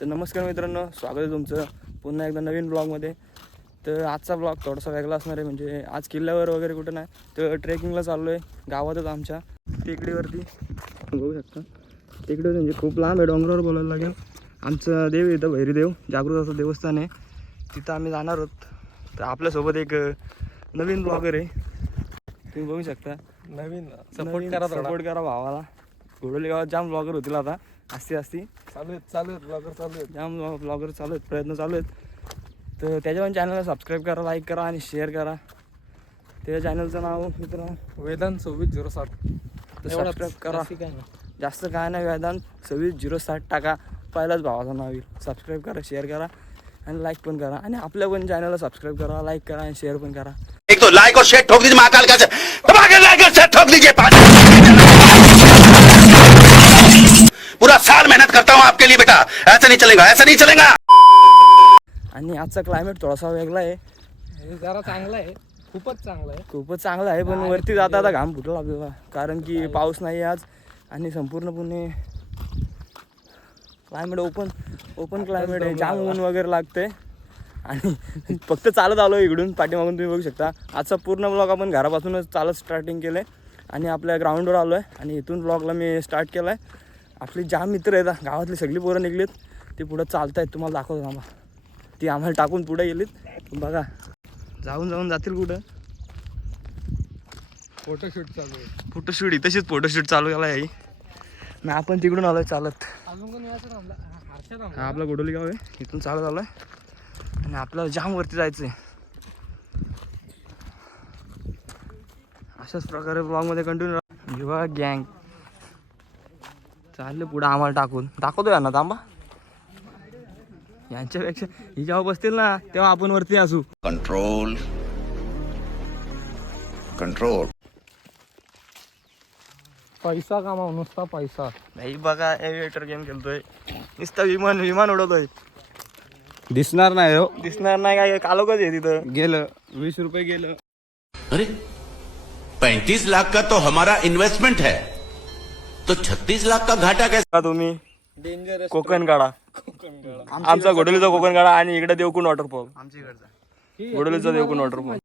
तर नमस्कार मित्रांनो, स्वागत आहे तुमचं पुन्हा एकदा नवीन ब्लॉगमध्ये. तर आजचा ब्लॉग थोडासा वेगळा असणार आहे. म्हणजे आज किल्ल्यावर वगैरे कुठं नाही, तर ट्रेकिंगला चाललो आहे गावातच आमच्या टेकडीवरती. बघू शकता टेकडीवर म्हणजे खूप लांब आहे, डोंगरावर बोलायला लागेल. आमचं देव इथं भैरीदेव जागृताचं देवस्थान आहे, तिथं आम्ही जाणार आहोत. तर आपल्यासोबत एक नवीन ब्लॉगर आहे, तुम्ही बघू शकता. नवीन सपोर्ट करा भावाला. घोडोली गावात जाम ब्लॉगर होतील आता, असती चालू आहेत ब्लॉगर चालू आहेत. जाम ब्लॉगर चालू आहेत, प्रयत्न चालू आहेत. तर त्याच्या चॅनलला सबस्क्राईब करा, लाईक करा आणि शेअर करा. त्याच्या चॅनलचं नाव मित्रांनो वेदांत 2607. सबस्क्राईब करा. जास्त काय नाही, वेदांत 2607 टाका, पहिलाच भावाचं नाव येईल. सबस्क्राईब करा, शेअर करा आणि लाईक पण करा. आणि आपल्या पण चॅनलला सबस्क्राईब करा, लाईक करा आणि शेअर पण करा. एक तो लाइक और शेयर ठोक दीजिए महाकाल का लाइक और शेयर ठोक दीजिए। पूरा साल मेहनत करता हूँ आपके लिए बेटा, ऐसा नहीं चलेगा, ऐसा नहीं चलेगा। आणि आजचा क्लायमेट थोडासा वेगळा आहे, हे जरा चांगला आहे, खूपच चांगला आहे. खूपच चांगला आहे. पण वरती जाता आता घाम फुटला आपल्याला, कारण की पाऊस नाही आज. आणि संपूर्णपणे क्लायमेट ओपन क्लायमेट आहे, जाम ऊन वगैरे लागते. आणि फक्त चालत आलो इकडून पाठीमागून, तुम्ही बघू शकता. आजचा पूर्ण ब्लॉग आपण घरापासूनच चालत स्टार्टिंग केलं आहे आणि आपल्या ग्राउंडवर आलो आहे आणि इथून ब्लॉगला मी स्टार्ट केला आहे. आपली जाम मित्र आहेत, गावातली सगळी पोरं निघलीत, ती पुढं चालत आहेत. तुम्हाला दाखवतो आम्हा, ती आम्हाला टाकून पुढे गेलीत. बघा जाऊन जातील कुठं. फोटोशूट चालू आहे. फोटोशूट तशीच फोटोशूट चालू केला आहे ना. आपण तिकडून आलोय चालत. अजून कोणी असं थांबला? हा आपला घोडोली गाव आहे, इथून चालत आलोय आणि आपल्याला जाम वरती जायचं आहे. अशाच प्रकारे ब्लॉगमध्ये कंटिन्यू युवा गँग चालले पुढं आम्हाला टाकून. दाखवतो यांना थांबा, यांच्यापेक्षा ही जेव्हा बसतील ना तेव्हा आपण वरती असू. Control control. पैसा कामाव, नुसता पैसा. नाही बघा, एव्हिएटर गेम खेळतोय, नुसतं विमान उडवतोय. दिसणार नाही हो, दिसणार नाही काय, कालोकच आहे तिथं. गेलं 20 रुपये गेलं. अरे 35 लाख का तो हमारा इन्वेस्टमेंट है, तो 36 लाख का घाटा कैसे? का तुम्ही कोकण काढा, आमचा घोडोलीचा कोकण काढा. आणि इकडे देवकुंड वॉटरफॉल, आमच्या इकडचा घोडोलीचा देवकुंड वॉटरफॉल.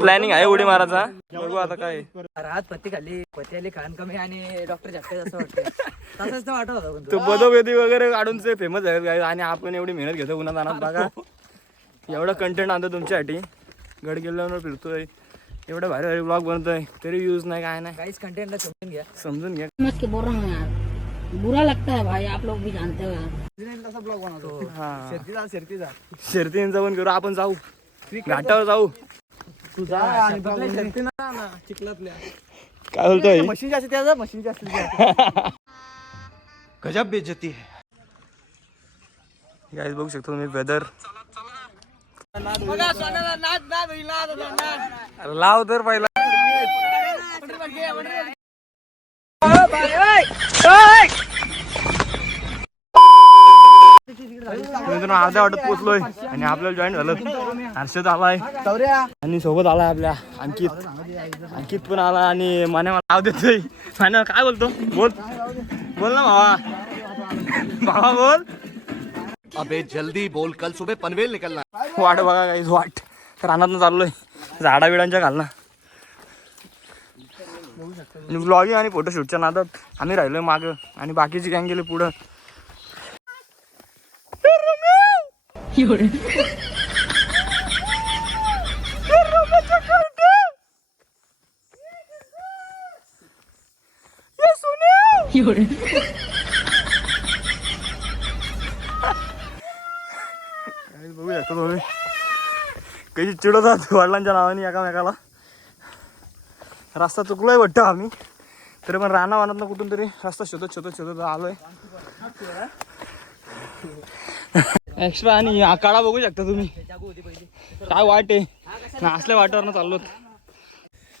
प्लॅनिंग आहे उडी मारायचा, बघू आता काय. राहत पत्ती खाल्ली, पत्ती आली, खाण कमी आणि डॉक्टर झटके असं वाटतं. तसंच तर वाटत होतं. तो बदोबदी वगैरे काढून ते फेमस आहे. आणि आपण एवढी मेहनत घेतो उन्हात आणत, बघा एवढं कंटेंट आणतो तुमच्यासाठी. गड किल्ल्यावर फिरतोय, एवढं भारी भारी ब्लॉग बनतोय, तरी व्ह्यूज नाही काय नाही. काहीच कंटेंटला समजून घ्या. समजून घ्या. समझ के बोल रहा हूँ यार, बुरा लगता है भाई, आप लोग भी जानते हो. हा शर्तींचा पण करू, आपण जाऊ घाटावर जाऊ. चिखलातल्या काय बोलतोय, मशीन जास्त त्याचा मशीन जास्त. गजब बेइज्जती है. गाईज बघू शकतो तुम्ही वेदर. लाव तर पहिला. अर्ध्या वाटत पोचलोय आणि आपल्याला जॉईन झालं. हर्षद आलाय आणि सोबत आलाय आपल्या अंकित पण आला. आणि मान्या नाव देतोय. मान्या काय बोलतो, बोल ना भावा बोल. अबे जल्दी बोल, कल सुबह पनवेल निकलना. वाट बघा काही वाट, रानातनं चाललोय झाडा बिडांच्या घालना. आणि ब्लॉगिंग आणि फोटोशूटच्या नादात आम्ही राहिलोय मागं आणि बाकीची गँग गेले पुढं. बघू शकतो तुम्ही कधी चिडवतात वडिलांच्या नावाने एकामेकाला. रस्ता चुकलोय वाटतं आम्ही, तरी पण रानावानातनं कुठून तरी रस्ता शोधत आलोय. एक्स्ट्रा आणि हा काळा बघू शकता तुम्ही, काय वाट आहे ना, असल्या वाटावरनं चाललोत.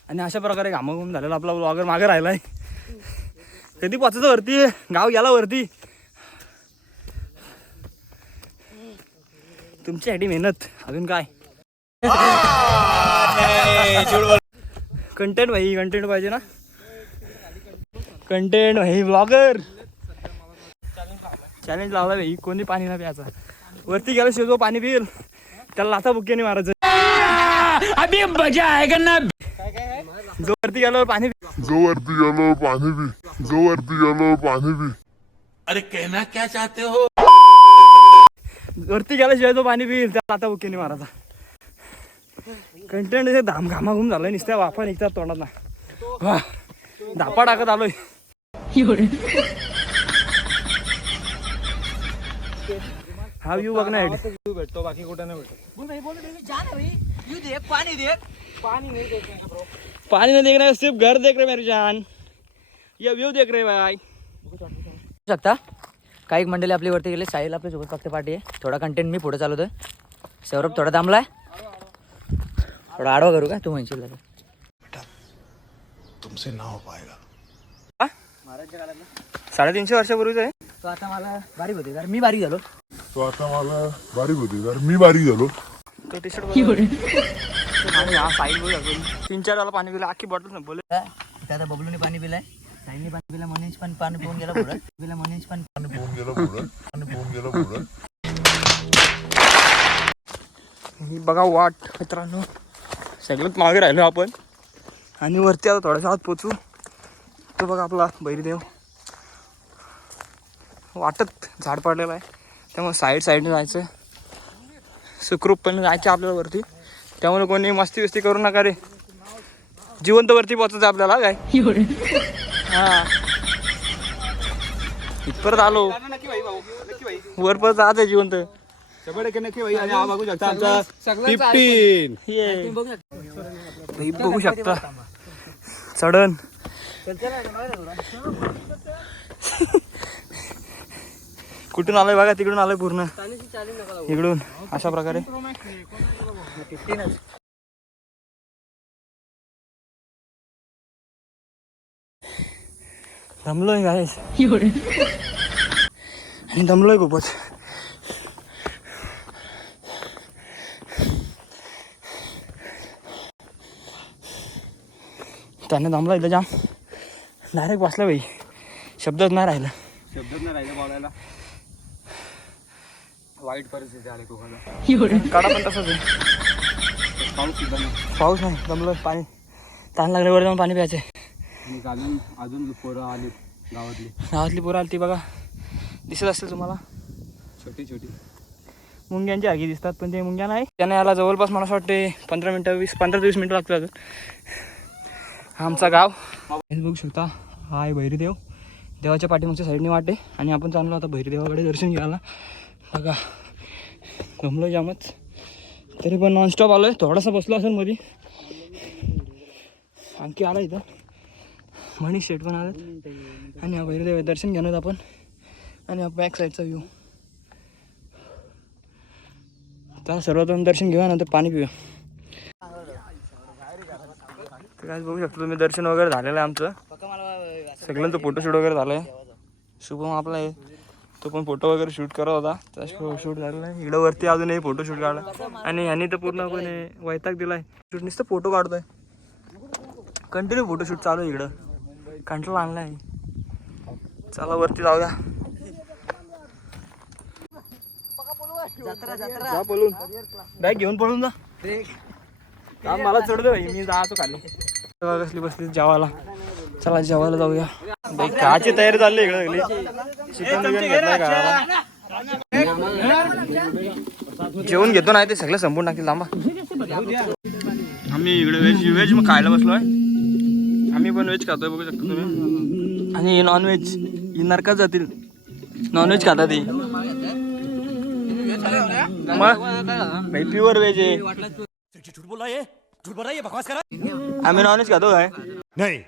आणि अशा प्रकारे घामाघूम झालेला आपला ब्लॉगर मागे राहिलाय. कधी पोचायचं वरती, गाव गेला वरती. तुमच्यासाठी मेहनत, अजून काय. कंटेंट भाई, कंटेंट पाहिजे ना. कंटेंट भाई ब्लॉगर चॅलेंज लावला भाई कोणी पाणी ना प्यायचा वरती गेला शिजो पाणी पिईल त्याला लाथा बुक्क्याने मारायचं अभी मजा आहे का ना जो वरती गेलो पाणी अरे कहना क्या चाहते हो? वरती गेल्याशिवाय तो पाणी पिईल त्याला लाथा बुक्क्याने मारायचा कंटेंट धाम घामाघूम झालोय नुसत्या वाफा निघतात तोंडात ना वा धापा टाकत आलोय हा व्ह्यू बघण्यासाठी भेटतो बाकी कुठे नाही भेटतो. पानी नहीं देख रहे सिर्फ घर देख रहे मेरी जान ये व्यू देख रहे भाई शकता काही मंडळी आपली वरती गेले साहिल आपल्या सोबत फक्त पाठी आहे थोडा कंटेंट मी पुढे चालवतोय सौरभ थोडा थांबलाय थोडा आडवा करू का तू म्हणशील तुमसे ना हो पाएगा. 350 वर्षापूर्वीच आहे तो आता मला बारीक होते कारण मी बारीक झालो तो टी शर्ट हा साहिल बोल 3-4 वाला पाणी पिला आखी बॉटल बोले आता बबलूने पाणी पिलाय साईने पाणी पिला मनीष पण पाणी पिऊन गेला पुढं मनीष पण पाणी पिऊन गेला ही बघा वाट मित्रांनो सगळ्यात मागे राहिलो आपण आणि वरती आता थोड्याशा आत पोचू तो बघा आपला बैरीदेव वाटत झाड पडलेलं आहे त्यामुळे साईडने जायचं सुखरूपपणे जायचं आपल्याला वरती त्यामुळे कोणी मस्ती बिस्ती करू नका रे जिवंत वरती पोचायचं आपल्याला काय हा इथपर्यंत आलो वर परत जायचं आहे जिवंत ये भाई बघू शकता चढण कुठून आलोय बघा तिकडून आलोय पूर्ण इकडून अशा प्रकारे दमलोय गाईस आणि दमलोय खूपच त्याने दमला इथं जाम डायरेक्ट बसला भाई शब्दच नाही राहिला बोलायला वाईट परिस्थिती आली कोकणाला काढा पण तसंच आहे पाऊस नाही दमलोय पाणी ताण लागल्यावर जाऊन पाणी प्यायचं आणि अजून पोरं आली गावातली पोरं आली ती बघा दिसत असेल तुम्हाला छोटी मुंग्यांची आगी दिसतात पण ते मुंग्या नाही त्याने याला जवळपास मला असं वाटते 15-20 मिनिटं लागतात अजून हा आमचा गाव बघू शकता हा आहे भैरीदेव देवाच्या पाठीमागच्या साईडने वाटे आणि आपण चाललो आता भैरीदेवाकडे दर्शन घ्यायला बघा गमलो जामच तरी पण नॉनस्टॉप आलो आहे थोडासा बसलो असेल मध्ये आणखी आला इथं मनीष शेट पण आलं आणि हा भैरीदेव दर्शन घेणार आपण आणि हा बॅक साईडचा व्ह्यू आता सर्वप्रथम दर्शन घेऊया नंतर पाणी पिऊया तर काय बघू शकतो तुम्ही दर्शन वगैरे झालेलं आहे आमचं सगळ्यांचं फोटोशूट वगैरे झालं आहे शुभम आपला आहे तो पण फोटो वगैरे शूट करत होता त्याचा शूट झालेला आहे इकडं वरती अजूनही फोटोशूट काढला आणि ह्यांनी तर पूर्ण कोणी वैताग दिला आहे शूट नुसतं फोटो काढतोय कंटिन्यू फोटोशूट चालू आहे इकडं कंट्रोल आणला आहे चला वरती जाऊया जा पळून बॅग घेऊन पळून जा मला चढतो भाई मी जातो खाली कसली बसली जेवायला चला जेवायला जाऊया भाई काची तयारी चालली इकडे सगळी चिकन बिकन घेतलाय का जेवण घेतो नाही ते सगळं संपून टाकतील लांबा आम्ही इकडे व्हेज मग खायला बसलोय आम्ही पण व्हेज खातोय बघू शकता तुम्ही आणि नॉनव्हेज ही नरकात जातील नॉनव्हेज खातात ही मग भाई प्युअर व्हेज आहे आम्ही नॉनव्हेज खातो काय नाही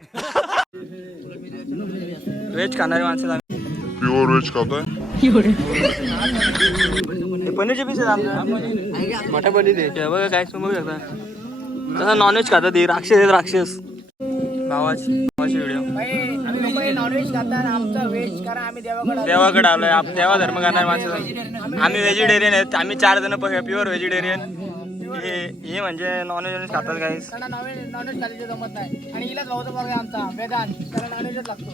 व्हेज खाणारी माणसं प्युअर व्हेज खातोय पनीरचे पीस आहेत आमच्या मोठ्या पनीर आहे बघा काय समजू शकता तसं नॉनव्हेज खातात ही राक्षस आहेत राक्षस भावाची व्हिडिओ देवाकडे आलोय देवा धर्म करणारे माणसं आम्ही व्हेजिटेरियन आहेत आम्ही 4 जण प्युअर व्हेजिटेरियन हे म्हणजे नॉनव्हेज खातात गाईस. त्यांना नॉनव्हेज खायचं जमत नाही. आणि हिलाच भाऊचा वर्ग आहे आमचा वेदांत, त्याला नॉनव्हेजच लागतो.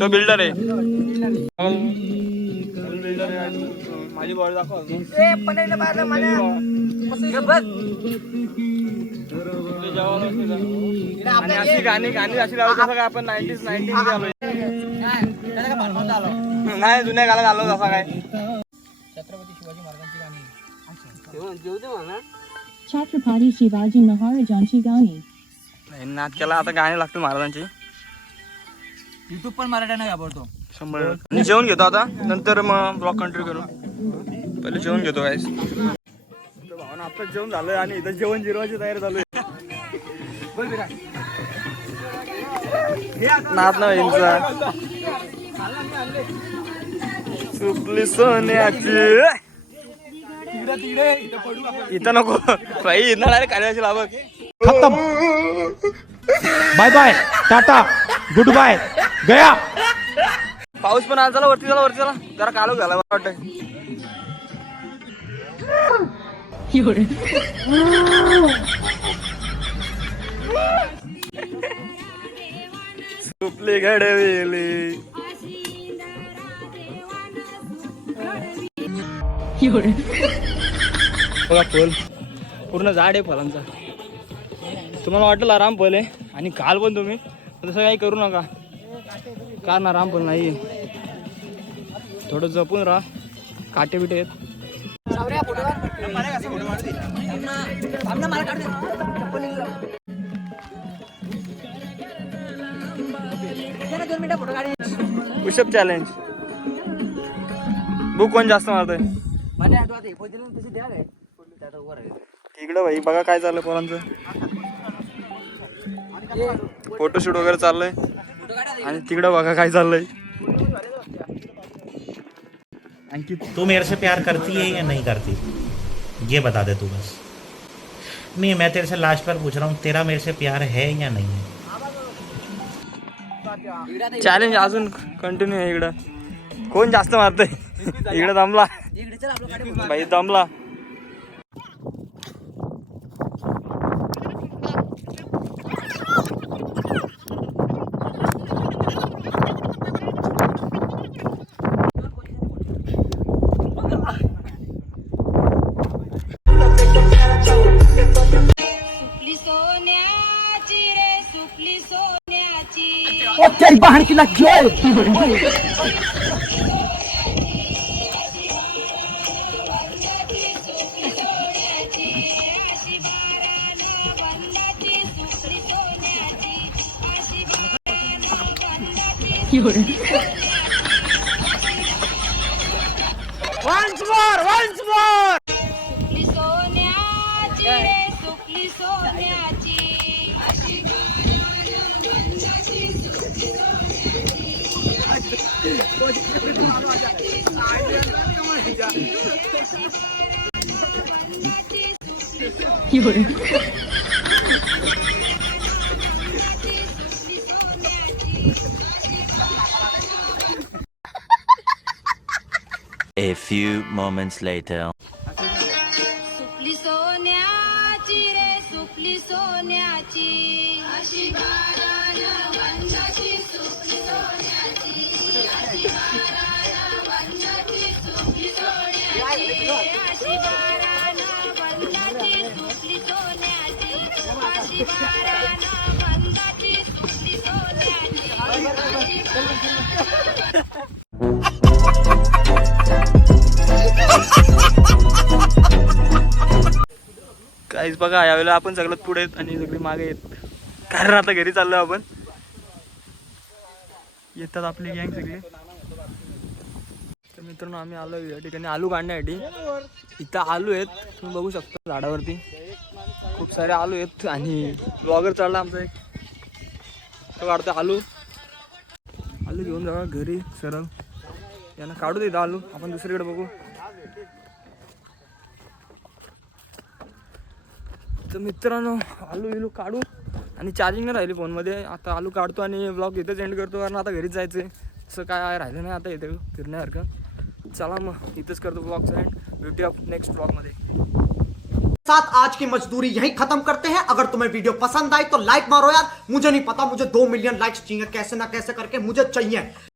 तो बिल्डर आहे. माझी बॉडी दाखव. आणि अशी गाणी अशी लावली तसं काय आपण 90s मध्ये आलोय. नाही जुन्या काळात आलो तसा काय. छत्रपती शिवाजी महाराजांची गाणी. छत्रपती शिवाजी महाराजांची गाणी. नाही, नाद केला आता गाणी लागतील महाराजांची. युट्यूब पण मराठ्यानं वापरतो 100. आणि जेवण घेतो आता, नंतर मग ब्लॉग कंटिन्यू करू. पहिले जेवण घेतो गाईस. भावना आता जेवण झालंय आणि इथं जेवण जिरवायची तयारी चालू आहे. नाद ना यांचा सुपली सोन्याची. इथं नको बाई, इथं डायरेक्ट कार्याची लावक. खत्म. Bye bye, tata, good bye, गया. पाऊस पण आला. चला वरती चला जरा काळू घाला वाटत. सुपली घडवेली. बघा फल पूर्ण झाड आहे फलांचा. तुम्हाला वाटेल राम फल आहे आणि काल पण तुम्ही तसं काही करू नका, का ना राम फल नाही. थोडं जपून राहा, काटे बिटे आहेत. Push-up challenge. बुक कोण जास्त मारतोय इकडं भाई. बघा काय चाललंय पोरांचं. फोटोशूट वगैरे चाललंय. आणि तिकडं बघा काय चाललंय. आणखी तू मेरे से प्यार करती है या नहीं करती, ये बता दे तू बस. नहीं, मैं तेरे से लास्ट बार पूछ रहा हूँ, तेरा मेरे से प्यार है या नहीं है. चॅलेंज अजून कंटिन्यू आहे. इकडं कोण जास्त मारतंय. इकडं दमला भाई, दमला. Once more. सुकली सोन्याची रे सुकली सोन्याची. A few moments later. सुकली सोन्याची रे सुकली सोन्याची. अशी बारानं वंजाची सुकली सोन्याची. अशी बारानं वंजाची सुकली सोन्याची. अशी बारानं वंजाची सुकली सोन्याची. अशी बारानं वंजाची सुकली सोन्याची. काहीच बघा यावेळेला आपण सगळ्यात पुढे आहेत आणि सगळे मागे आहेत, कारण आता घरी चाललोय आपण. येतात आपली गँग सगळी. तर मित्रांनो आम्ही आलो या ठिकाणी आलू काढण्यासाठी. इथं आलू आहेत तुम्ही बघू शकता झाडावरती खूप सारे आलू आहेत. आणि ब्लॉगर चालला आमचा एक, तो काढतो आलू. आलू घेऊन जावा घरी सरळ. यांना काढू देत आलू, आपण दुसरीकडे बघू. तर मित्रांनो आलू विलू काढू आणि चार्जिंग नाही राहिली फोनमध्ये. आता आलू काढतो आणि ब्लॉग इथेच एंड करतो, कारण आता घरीच जायचं आहे. असं काय राहिलं नाही आता इथे फिरण्यासारखं. चला मग इथंच करतो ब्लॉगचा एंड. भेटूया नेक्स्ट ब्लॉगमध्ये. साथ आज की मजदूरी यहीं खत्म करते हैं। अगर तुम्हें वीडियो पसंद आई तो लाइक मारो यार, मुझे नहीं पता, मुझे 2 मिलियन लाइक्स चाहिए, कैसे ना कैसे करके मुझे चाहिए।